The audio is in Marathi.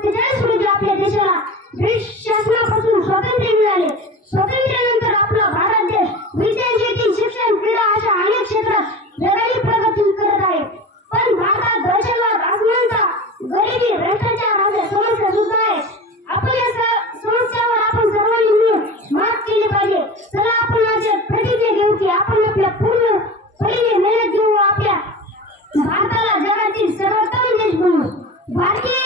1947 रोजी आपल्या देशाला ब्रिटिश शासनापासून स्वातंत्र्य मिळाले। स्वातंत्र्यानंतर आपला भारत देश विज्ञान, शेती, शिक्षण, क्रीडा अशा अनेक क्षेत्रात वेगाने प्रगती करत आहे। पण भारतात दहशतवाद, अस्मिता, गरिबी, भ्रष्टाचार अशा समस्या सुद्धा आहेत। आपण या समस्यावर आपण सर्वांनी मिळून मात केली पाहिजे। चला आपण आज प्रतिज्ञा घेऊ की आपण आपल्या पूर्ण परीने मेहनत घेऊ, आपल्या भारताला जगातील सर्वोत्तम देश बनवू। भारतीय